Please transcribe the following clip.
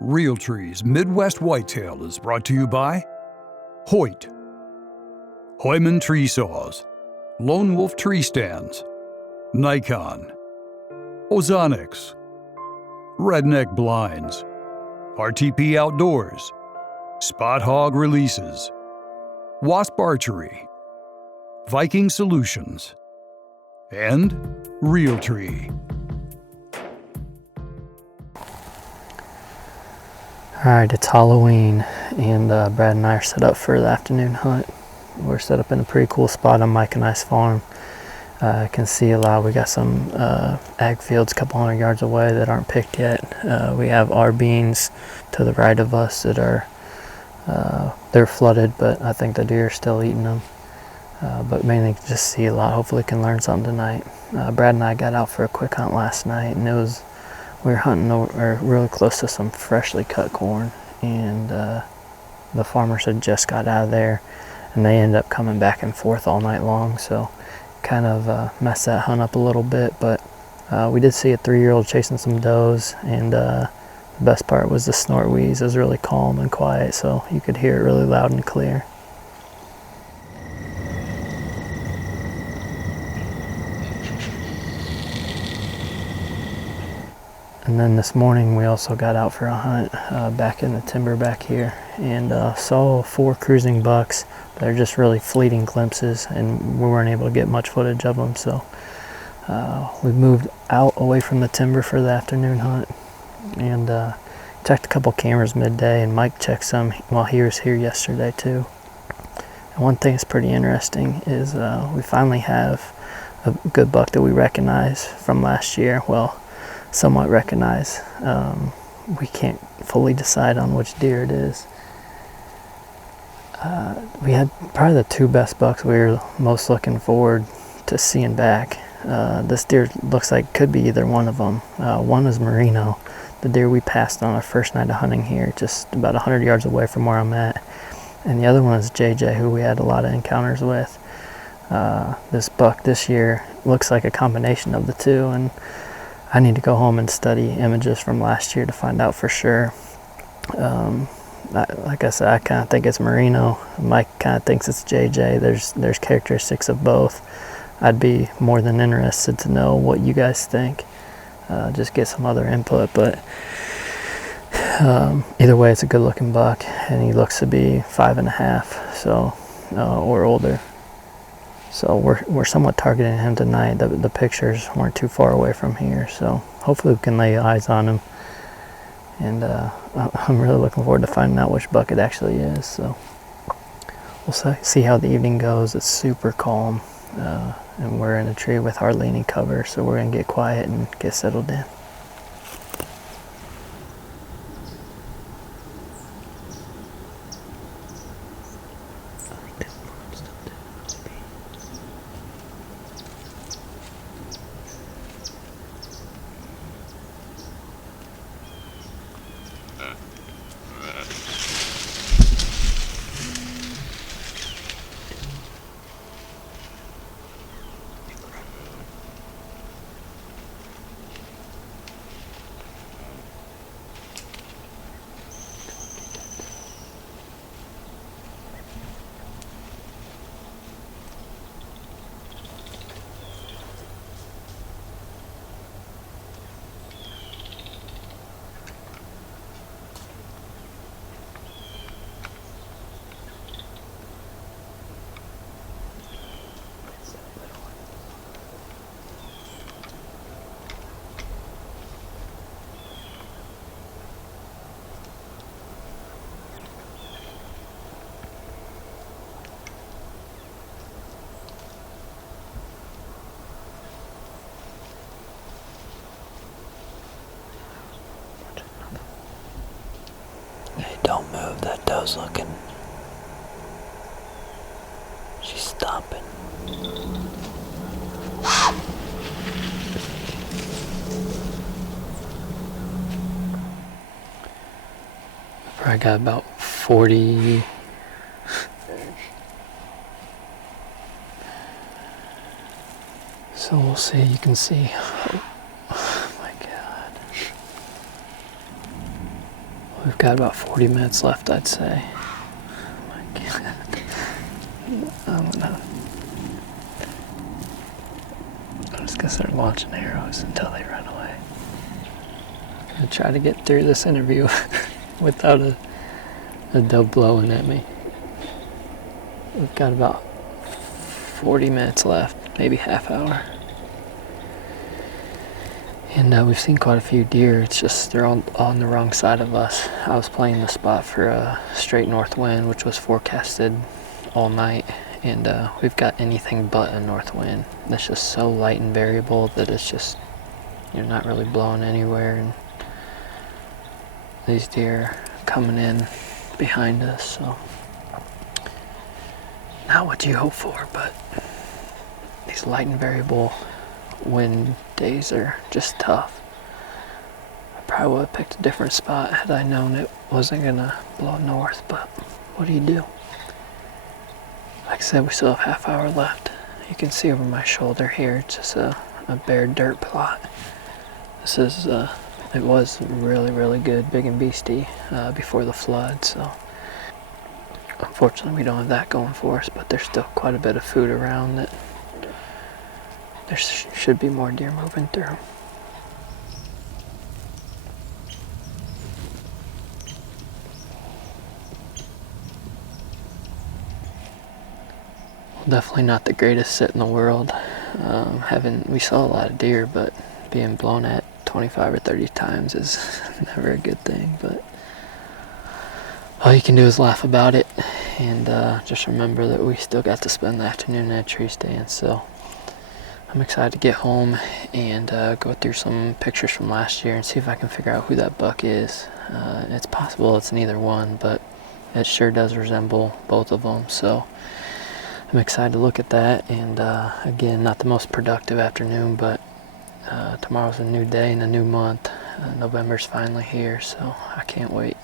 Realtree's Midwest Whitetail is brought to you by Hoyt, Heumann Tree Saws, Lone Wolf Tree Stands, Nikon, Ozonics, Redneck Blinds, RTP Outdoors, Spot Hog Releases, Wasp Archery, Viking Solutions, and Realtree. Alright, it's Halloween, and Brad and I are set up for the afternoon hunt. We're set up in a pretty cool spot on Mike and I's farm. I can see a lot. We got some ag fields a couple hundred yards away that aren't picked yet. We have our beans to the right of us that are they're flooded, but I think the deer are still eating them. But mainly just see a lot. Hopefully can learn something tonight. Brad and I got out for a quick hunt last night, and we were hunting really close to some freshly cut corn, and the farmers had just got out of there, and they ended up coming back and forth all night long, so kind of messed that hunt up a little bit. But we did see a 3-year-old chasing some does, and the best part was the snort wheeze. It was really calm and quiet, so you could hear it really loud and clear. And then this morning we also got out for a hunt back in the timber back here, and saw 4 cruising bucks. They're just really fleeting glimpses, and we weren't able to get much footage of them, so we moved out away from the timber for the afternoon hunt, and checked a couple cameras midday, and Mike checked some while he was here yesterday too. And one thing that's pretty interesting is we finally have a good buck that we recognize from last year. Well, somewhat recognize. We can't fully decide on which deer it is. We had probably the 2 best bucks we were most looking forward to seeing back. This deer looks like could be either one of them. One is Marino, the deer we passed on our first night of hunting here, just about 100 yards away from where I'm at. And the other one is JJ, who we had a lot of encounters with. This buck this year looks like a combination of the two, and I need to go home and study images from last year to find out for sure. Like I said, I kind of think it's Marino. Mike kind of thinks it's JJ. There's characteristics of both. I'd be more than interested to know what you guys think. Just get some other input, but either way, it's a good looking buck, and he looks to be 5.5, so or older. So we're somewhat targeting him tonight. The pictures weren't too far away from here, so hopefully we can lay eyes on him. And I'm really looking forward to finding out which buck it actually is. So we'll see how the evening goes. It's super calm, and we're in a tree with hardly any cover, so we're gonna get quiet and get settled in. Don't move, that doe's looking. She's stomping. Probably got about 40. So we'll see, you can see. Oh my God. We've got about 40 minutes left, I'd say. Oh my God. I'm just gonna start launching arrows until they run away. I'm gonna try to get through this interview without a dove blowing at me. We've got about 40 minutes left, maybe half hour. And we've seen quite a few deer. It's just they're all on the wrong side of us. I was playing the spot for a straight north wind, which was forecasted all night. And we've got anything but a north wind. That's just so light and variable that it's just, you're not really blowing anywhere. And these deer are coming in behind us, so not what you hope for, but these light and variable wind days are just tough. I probably would have picked a different spot had I known it wasn't gonna blow north, but what do you do? Like I said, we still have half hour left. You can see over my shoulder here, it's just a bare dirt plot. This is, it was really, really good, big and beastie before the flood, so unfortunately we don't have that going for us, but there's still quite a bit of food around that there should be more deer moving through. Well, definitely not the greatest sit in the world. We saw a lot of deer, but being blown at 25 or 30 times is never a good thing. But all you can do is laugh about it, and just remember that we still got to spend the afternoon at a tree stand. So I'm excited to get home and go through some pictures from last year and see if I can figure out who that buck is. It's possible it's neither one, but it sure does resemble both of them. So I'm excited to look at that. And again, not the most productive afternoon, but tomorrow's a new day and a new month. November's finally here, so I can't wait.